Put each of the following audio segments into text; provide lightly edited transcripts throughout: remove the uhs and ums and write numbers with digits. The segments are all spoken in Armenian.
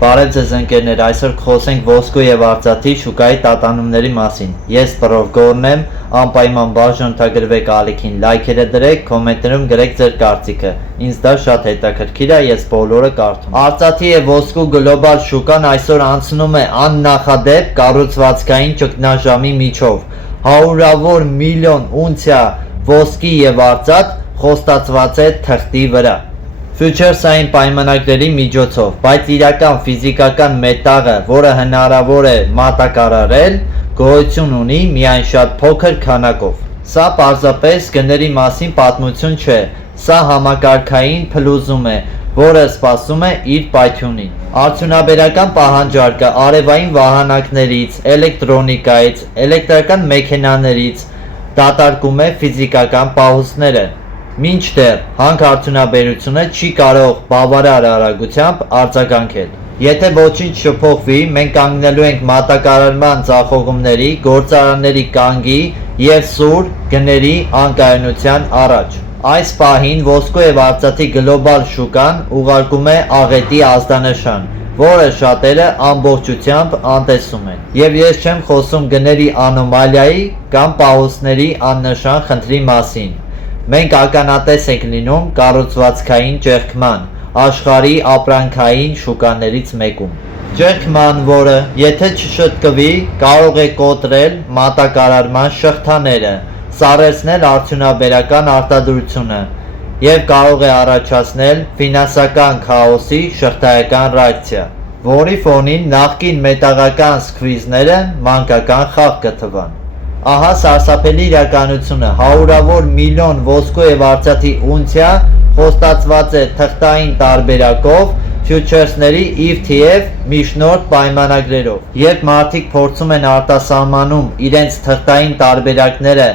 Բարև ձեզ ընկերներ, այսօր խոսենք ոսկու եւ արծաթի շուկայի տատանումների մասին։ Ես Տրով Գորն եմ, անպայման բաժանորդագրվեք ալիքին, լայքերը դրեք, կոմենտներում գրեք ձեր կարծիքը։ Ինձ դա շատ հետաքրքիր է, ես բոլորը կարդում։ Արծաթի եւ ոսկու գլոբալ շուկան այսօր անցնում է աննախադեպ կառուցվածքային ճգնաժամի միջով։ Հարյուրավոր միլիոն ունցիա ոսկի եւ արծաթ խոստացված է թղթի վրա ֆյուչերսային պայմանագրերի միջոցով, բայց իրական ֆիզիկական մետաղը, որը հնարավոր է մատակարարել, գոյություն ունի միայն շատ փոքր քանակով։ Սա պարզապես գների մասին պատմություն չէ, սա համակարգային փլուզում է, որը սպասում է իր պայթյունին։ Արդյունաբերական պահանջարկը արևային վահանակներից, էլեկտրոնիկայից, էլեկտրական մեքենաներից դատարկում է ֆիզիկական պահուստները։ Մինչդեռ հանքարդյունաբերությունը չի կարող բավարար արագությամբ արձագանքել։ Եթե ոչինչ չփոխվի, մենք կանգնելու ենք մատակարարման ձախողումների, գործարանների կանգի եւ սուր գների անկայունության առաջ։ Այս պահին ոսկու եւ արծաթի գլոբալ շուկան ուղարկում է աղետի ազդանշան, որը շատերը ամբողջությամբ անտեսում են։ Եվ ես չեմ խոսում գների անոմալիայի կամ պահուստների աննշան խնդրի մասին։ Մենք ականատես ենք լինում կառուցվածքային ճեղքման աշխարհի ապրանքային շուկաներից մեկում։ Ճեղքման, որը եթե չշտկվի, կարող է կոտրել մատակարարման շղթաները, սառեցնել արդյունաբերական արտադրությունը եւ կարող է առաջացնել ֆինանսական քաոսի շղթայական ռեակցիա, որի ֆոնին նախկին մետաղական սկվիզները մանկական խաղ կթվան։ Ահա սարսափելի իրականությունը, հարյուրավոր միլիոն ոսկու եւ արծաթի ունցիա խոստացված է թղթային տարբերակով ֆյուչերսների ETF միջնորդ պայմանագրերով։ Երբ մարդիկ փորձում են արտասահմանում իրենց թղթային տարբերակները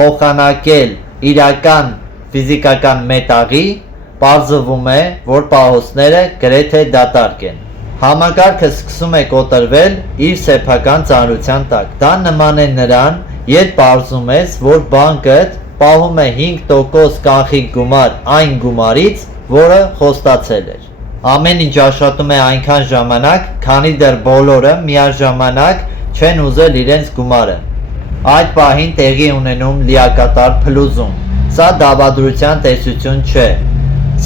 փոխանակել իրական ֆիզիկական մետաղի, պարզվում է, որ պահուստները գրեթե դատարկ են։ Համակարգը սկսում է կոտրվել իր սեփական ծանրության տակ։ Դա նման է նրան, երբ պարզում ես, որ բանկդ պահում է 5% կանխիկ գումար այն գումարից, որը խոստացել էր։ Ամեն ինչ աշխատում է այնքան ժամանակ, քանի դեռ բոլորը միաժամանակ չեն ուզել իրենց գումարը։ Այդ պահին տեղի ունենում լիակատար փլուզում։ Սա դավադրության տեսություն չէ։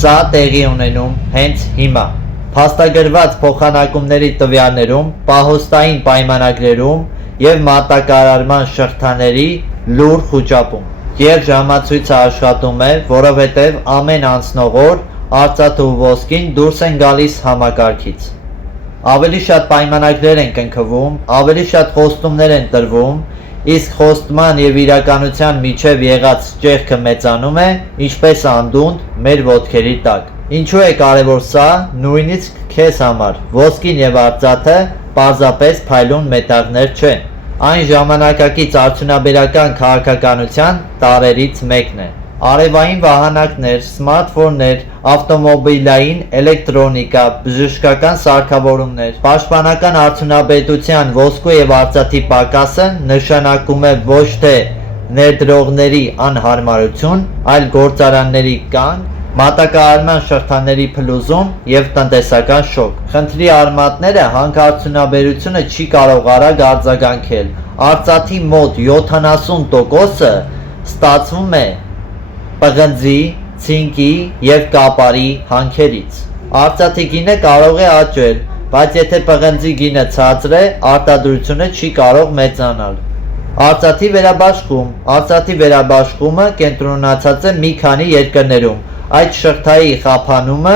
Սա տեղի ունենում հենց հիմա։ Փաստագրված փոխանակումների տվյալներում, պահոստային պայմանագրերում եւ մատակարարման շղթաների լուր խուճապում։ Եվ ժամացույցը աշխատում է, որովհետեւ ամեն անցնող օր արծաթը ու ոսկին դուրս են գալիս համակարգից։ Ավելի շատ պայմանագրեր են կնքվում, ավելի շատ խոստումներ են տրվում, իսկ խոստման եւ իրականության միջև եղած ճեղքը մեծանում է, ինչպես անդունդ մեր ոտքերի տակ։ Ինչու է կարևոր սա, նույնիսկ քեզ համար։ Ոսկին եւ արծաթը պարզապես փայլուն մետաղներ չեն։ Այն ժամանակակից արդյունաբերական քաղաքականության տարրերից մեկն է։ Արևային վահանակներ, սմարթֆոններ, ավտոմոբիլային էլեկտրոնիկա, բժշկական սարքավորումներ, պաշտպանական արդյունաբերության ոսկու եւ արծաթի պակասը նշանակում է ոչ թե ներդրողների անհարմարություն, այլ գործարանների կանգ, մատակարարման շղթաների փլուզում եւ տնտեսական շոկ։ Խնդրի արմատները հանքարդյունաբերությունը չի կարող արագ արձագանքել։ Արծաթի մոտ 70%-ը ստացվում է պղնձի, ցինկի եւ կապարի հանքերից։ Արծաթի գինը կարող է աճել, բայց եթե պղնձի գինը ցածր է, արտադրությունը չի կարող մեծանալ։ Արծաթի վերաբաշխումը կենտրոնացած է մի քանի երկրներում։ Այդ շղթայի խափանումը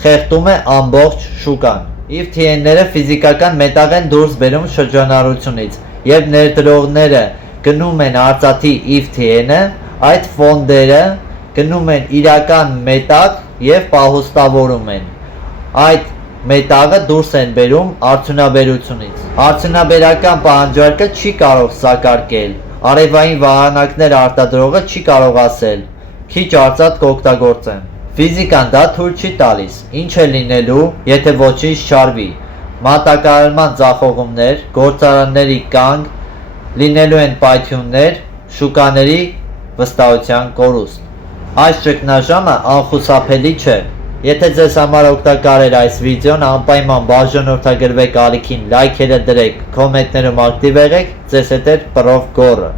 խեղդում է ամբողջ շուկան։ ETF-ները ֆիզիկական մետաղ են դուրս բերում շրջանառությունից, եւ ներդրողները գնում են արծաթի ETF-ը, այդ ֆոնդերը գնում են իրական մետաղ եւ պահոստավորում են։ Այդ մետաղը դուրս են բերում արդյունաբերությունից։ Արդյունաբերական պահանջարկը չի կարող սակարկել։ Արևային վահանակներ արտադրողը չի կարող ասել. քիչ արծաթ կօգտագործեմ։ Ֆիզիկան դա թույլ չի տալիս։ Ինչ է լինելու, եթե ոչինչ չարվի։ Մատակարարման ձախողումներ, գործարանների կանգ, լինելու են պայթյուններ, շուկաների վստահության կորուստ։ Այս ճգնաժամը անխուսափելի չէ։ Եթե ձեզ համար օգտակար էր այս վիդեոն, անպայման բաժանորդագրվեք ալիքին, լայքերը դրեք, կոմենտներում ակտիվ եղեք, ձեզ հետ է Պրոֆ Գոռը։